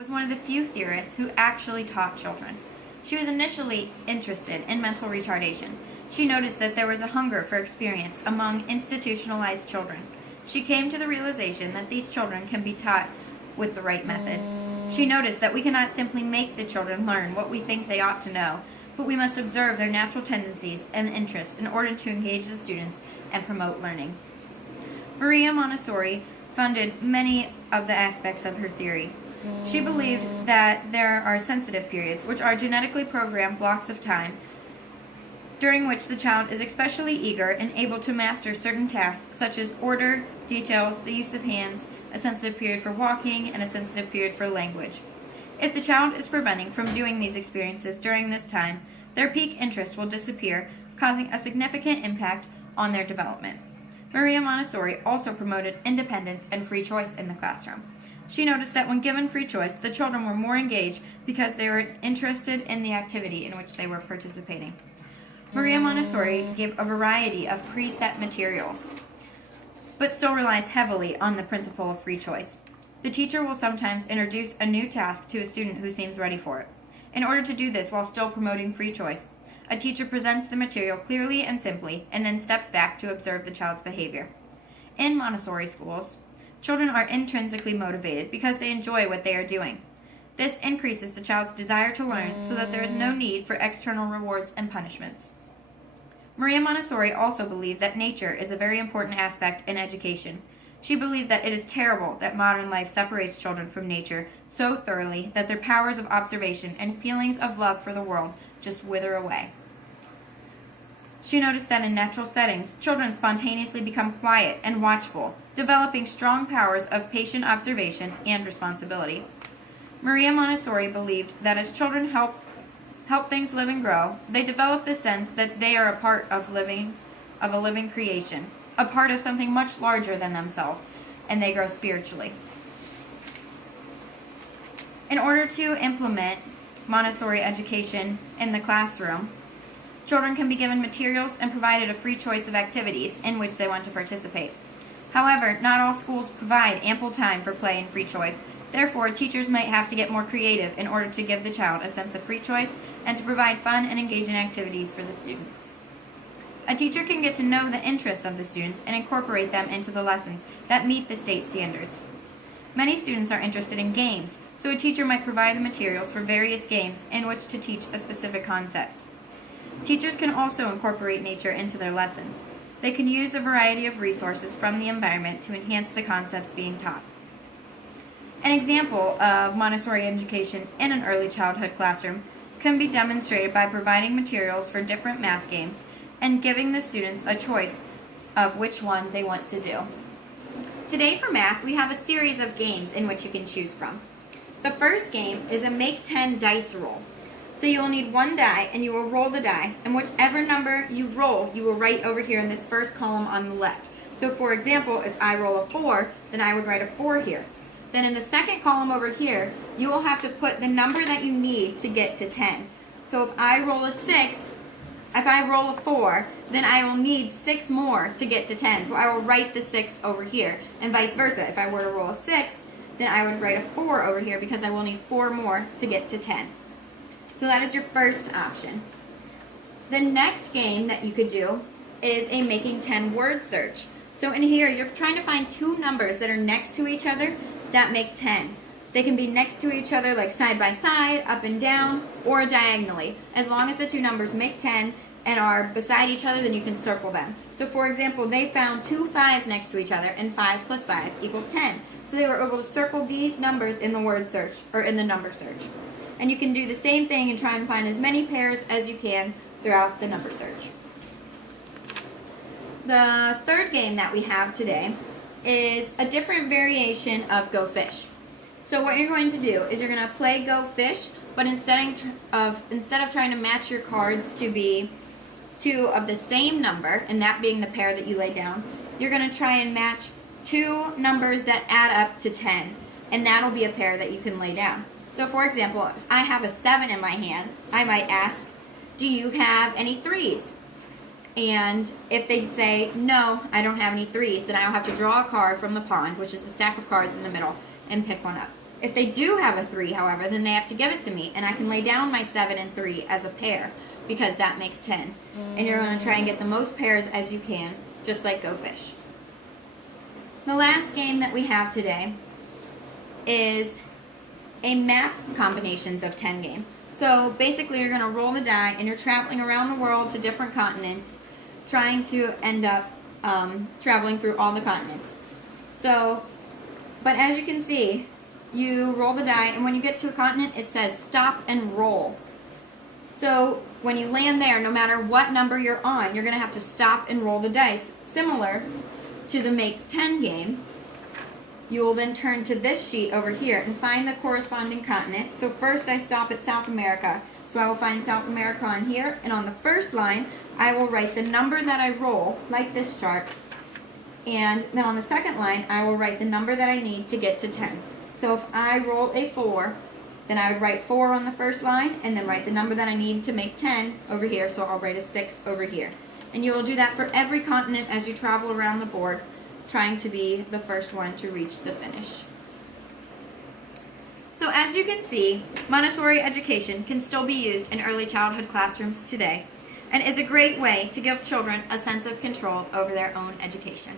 Was one of the few theorists who actually taught children. She was initially interested in mental retardation. She noticed that there was a hunger for experience among institutionalized children. She came to the realization that these children can be taught with the right methods. She noticed that we cannot simply make the children learn what we think they ought to know, but we must observe their natural tendencies and interests in order to engage the students and promote learning. Maria Montessori funded many of the aspects of her theory. She believed that there are sensitive periods, which are genetically programmed blocks of time, during which the child is especially eager and able to master certain tasks such as order, details, the use of hands, a sensitive period for walking, and a sensitive period for language. If the child is preventing from doing these experiences during this time, their peak interest will disappear, causing a significant impact on their development. Maria Montessori also promoted independence and free choice in the classroom. She noticed that when given free choice, the children were more engaged because they were interested in the activity in which they were participating. Maria Montessori gave a variety of preset materials, but still relies heavily on the principle of free choice. The teacher will sometimes introduce a new task to a student who seems ready for it. In order to do this while still promoting free choice, a teacher presents the material clearly and simply and then steps back to observe the child's behavior. In Montessori schools, children are intrinsically motivated because they enjoy what they are doing. This increases the child's desire to learn so that there is no need for external rewards and punishments. Maria Montessori also believed that nature is a very important aspect in education. She believed that it is terrible that modern life separates children from nature so thoroughly that their powers of observation and feelings of love for the world just wither away. She noticed that in natural settings, children spontaneously become quiet and watchful, developing strong powers of patient observation and responsibility. Maria Montessori believed that as children help things live and grow, they develop the sense that they are a part of a living creation, a part of something much larger than themselves, and they grow spiritually. In order to implement Montessori education in the classroom, children can be given materials and provided a free choice of activities in which they want to participate. However, not all schools provide ample time for play and free choice. Therefore, teachers might have to get more creative in order to give the child a sense of free choice and to provide fun and engaging activities for the students. A teacher can get to know the interests of the students and incorporate them into the lessons that meet the state standards. Many students are interested in games, so a teacher might provide the materials for various games in which to teach a specific concepts. Teachers can also incorporate nature into their lessons. They can use a variety of resources from the environment to enhance the concepts being taught. An example of Montessori education in an early childhood classroom can be demonstrated by providing materials for different math games and giving the students a choice of which one they want to do. Today for math, we have a series of games in which you can choose from. The first game is a make 10 dice roll. So you will need one die and you will roll the die, and whichever number you roll, you will write over here in this first column on the left. So for example, if I roll a 4, then I would write a 4 here. Then in the second column over here, you will have to put the number that you need to get to 10. So if I roll a 6, if I roll a 4, then I will need 6 more to get to 10. So I will write the 6 over here, and vice versa. If I were to roll a 6, then I would write a 4 over here because I will need 4 more to get to 10. So that is your first option. The next game that you could do is a making 10 word search. So in here, you're trying to find two numbers that are next to each other that make 10. They can be next to each other like side by side, up and down, or diagonally. As long as the two numbers make 10 and are beside each other, then you can circle them. So for example, they found two 5s next to each other, and 5 plus 5 equals 10. So they were able to circle these numbers in the word search, or in the number search. And you can do the same thing and try and find as many pairs as you can throughout the number search. The third game that we have today is a different variation of Go Fish. So what you're going to do is you're going to play Go Fish, but instead of trying to match your cards to be two of the same number, and that being the pair that you lay down, you're going to try and match two numbers that add up to 10, and that'll be a pair that you can lay down. So for example, if I have a 7 in my hands, I might ask, do you have any 3s? And if they say, no, I don't have any 3s, then I'll have to draw a card from the pond, which is the stack of cards in the middle, and pick one up. If they do have a 3, however, then they have to give it to me, and I can lay down my 7 and 3 as a pair, because that makes 10. And you're going to try and get the most pairs as you can, just like Go Fish. The last game that we have today is a map combinations of 10 game. So basically you're going to roll the die and you're traveling around the world to different continents, trying to end up traveling through all the continents. So, but as you can see, you roll the die, and when you get to a continent, it says stop and roll. So when you land there, no matter what number you're on, you're going to have to stop and roll the dice, similar to the Make 10 game. You will then turn to this sheet over here and find the corresponding continent. So first I stop at South America. So I will find South America on here, and on the first line, I will write the number that I roll, like this chart, and then on the second line, I will write the number that I need to get to 10. So if I roll a 4, then I would write 4 on the first line, and then write the number that I need to make 10 over here, so I'll write a 6 over here. And you will do that for every continent as you travel around the board, trying to be the first one to reach the finish. So as you can see, Montessori education can still be used in early childhood classrooms today, and is a great way to give children a sense of control over their own education.